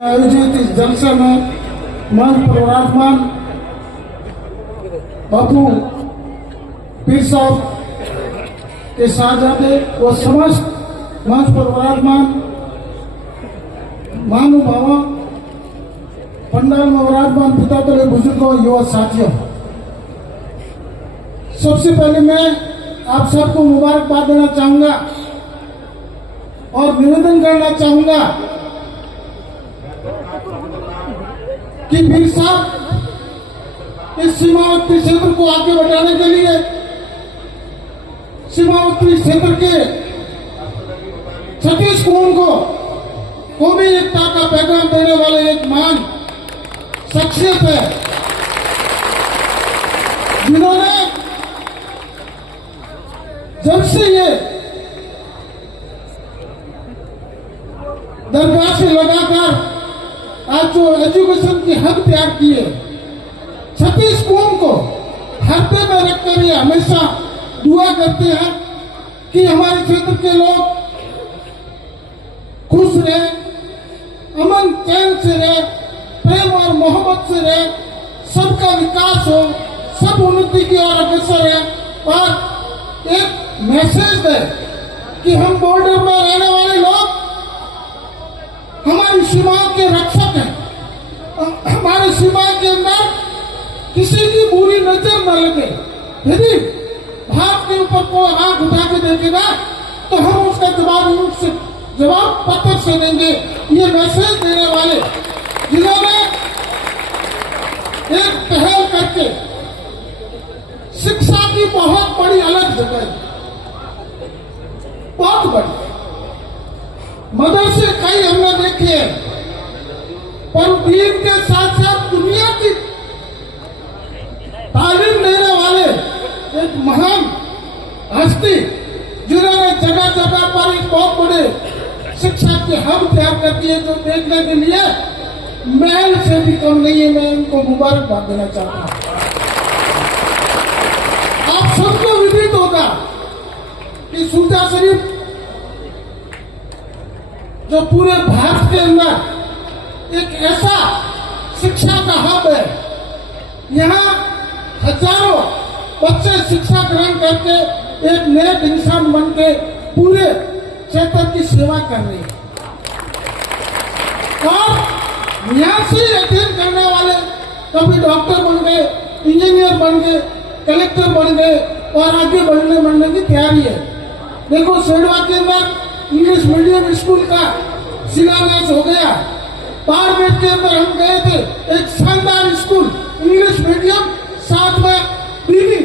आयोजित इस जलसे में मंच पर विराजमान बापू पीर साहब के साहबजादे व समस्त मंच पर विराजमान महानुभावों, पंडाल में विराजमान पिता तले बुजुर्गों, युवा साथियों, सबसे पहले मैं आप सबको मुबारकबाद देना चाहूंगा और निवेदन करना चाहूंगा कि पीर साहब इस सीमावर्ती क्षेत्र को आगे बढ़ाने के लिए सीमावर्ती क्षेत्र के छत्तीस कौम को कौमी एकता का पैगाम देने वाले एक महान शख्सियत है, जिन्होंने जब से ये दरगाह से लगाकर आज जो एजुकेशन की हद त्याग की है, छत्तीस कौम को हृदय में रखकर ये हमेशा दुआ करते हैं कि हमारे क्षेत्र के लोग खुश रहे, अमन चैन से रहे, प्रेम और मोहब्बत से रहे, सबका विकास हो, सब उन्नति की ओर अग्रसर है। और एक मैसेज है कि हम बॉर्डर में रहने वाले लोग हमारी सीमाओं के रक्षक हैं, हमारी सीमाओं के अंदर किसी की बुरी नजर न लगे। यदि भारत के ऊपर कोई आंख उठा के देखेगा तो हम उसका जवाब पत्थर से देंगे। ये मैसेज देने वाले जिन्होंने एक पहल करके शिक्षा की बहुत बड़ी अलग जगह, बहुत बड़ी मदरसे कई हमने देखे हैं, पर दीन के साथ साथ दुनिया की तालीम देने वाले एक महान हस्ती, जिन्होंने जगह जगह पर एक बहुत बड़े शिक्षा के हब तैयार कर दिए, जो देखने के लिए महल से भी कम नहीं है। मैं उनको मुबारकबाद देना चाहता हूं। आप सबको विदित होगा कि सुल्तान शरीफ जो पूरे भारत के अंदर एक ऐसा शिक्षा का हब है, यहाँ हजारों बच्चे शिक्षा ग्रहण करके एक नेक इंसान बन के पूरे क्षेत्र की सेवा कर रहे हैं। और यहाँ से अध्ययन करने वाले कभी डॉक्टर बन गए, इंजीनियर बन गए, कलेक्टर बन गए और आगे बढ़ने की तैयारी है। देखो सेडवा के अंदर इंग्लिश मीडियम स्कूल का शिलान्यास हो गया। बाड़मेर के अंदर हम गए थे, एक शानदार स्कूल इंग्लिश मीडियम, साथ में दीनी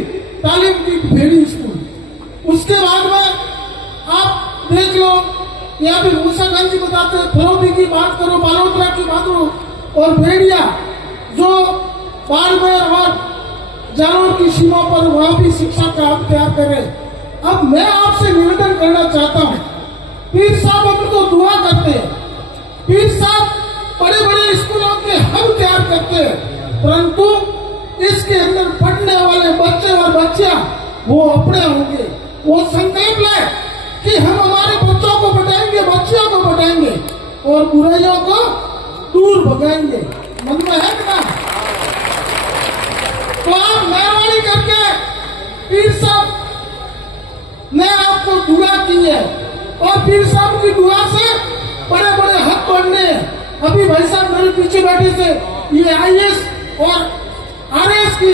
तालीम की भेड़ी स्कूल। उसके बाद में आप देख लो, यहाँ भी मूसा खान जी बताते हैं, फरौदी की बात करो, बालोतरा की बात करो, और भेड़िया जो बाड़मेर और जालौर की सीमा पर, वहां भी शिक्षा का हब तैयार करे। अब मैं आपसे निवेदन करना चाहता हूँ, पीर साहब उनको दुआ करते हैं, पीर साहब बड़े बड़े स्कूलों के हब तैयार करते हैं, परंतु इसके अंदर पढ़ने वाले बच्चे और बच्चियां वो अपने होंगे। वो संकल्प ले कि हम हमारे बच्चों को बढ़ाएंगे, बच्चियों को बढ़ाएंगे और बुराइयों को दूर भगाएंगे। मन में है ना? तो आप मेहरबानी करके पीर साहब ने आपको दुआ की है और पीर साहब की दुआ से बड़े बड़े हक बढ़ने हैं। अभी भाई साहब मेरे पीछे बैठे थे, ये आईएएस और आरएएस की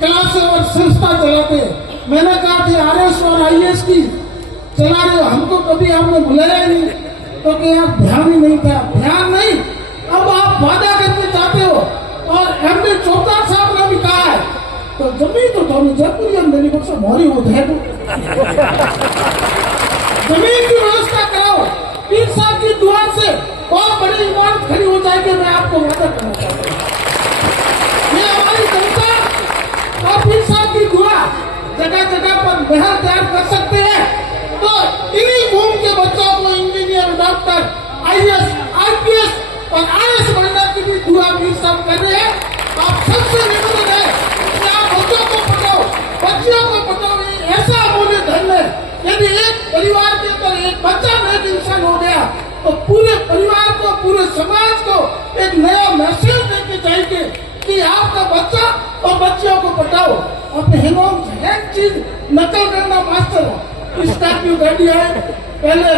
क्लास और संस्था चलाते हैं। मैंने कहा कि आरएएस और आईएएस की चला रहे हो, हमको कभी आपने बुलाया नहीं, तो क्या ध्यान ही नहीं था। ध्यान नहीं, अब आप वादा करके जाते हो। और एमडी चौधरी साहब ने भी कहा है, तो जमीन तो दोनों जयपुरी मेरी बच्चा मोरी हो है, जमीन की व्यवस्था कराओ। पीर साहब की दुआ से बहुत बड़ी इमारत खड़ी हो जाएगी। मैं आपको वादा करना चाहता हूँ, ये हमारी जनता और पीर साहब की दुआ जगह जगह पर महल तैयार कर सकते हैं। तो इन्हीं कौम के बच्चों को इंजीनियर, डॉक्टर, आईएएस, आईपीएस और आईएएस बनने की भी दुआ पीर साहब कर रहे हैं। आप सबसे निवेदन है कि आप बच्चों को पढ़ाओ, बच्चियों को पढ़ाओ। ऐसा अमूल्य धन है, यदि एक परिवार के अंदर एक बच्चा नेक इंसान हो गया तो पूरे परिवार समाज को एक नया मैसेज देके जाएंगे कि आपका बच्चा और बच्चियों को पढ़ाओ। अब हैंड चीज नकल करना मास्टर हो। स्कॉर्पियो गाड़ी आए, पहले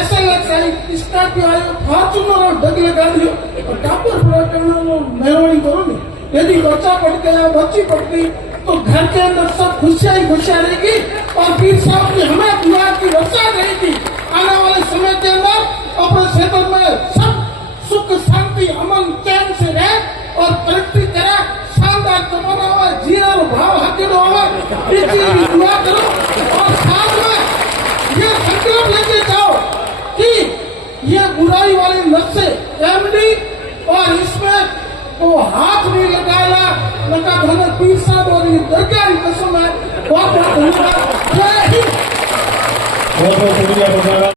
SLX आई, स्कॉर्पियो आयो, फॉर्चूनर और डगले गाड़ी और टापर पूरा करना वो मेहरबानी करो नहीं। यदि बच्चा पढ़ गया, बच्ची पढ़ गई तो घर के अंदर सब खुशियां ही खुशियां रहेगी और पीर साहब की हमें दुआ की वर्षा रहेगी। आने वाले समय के अंदर अपने क्षेत्र में सब सुख शांति अमन चैन से रहे और तरक्की करे, शानदार जमाना हुआ, जीरा भाव हाकिलो हुआ, इसी दुआ करो और साथ में ये संकल्प लेके जाओ कि ये बुराई वाली नशे MD और इसमें तो हाथ नहीं लगाया, लगा धन पीर साहब और ये दरगाह की कसम है। बहुत बहुत धन्यवाद। जय हिंद। बहुत बहुत शुक्रिया।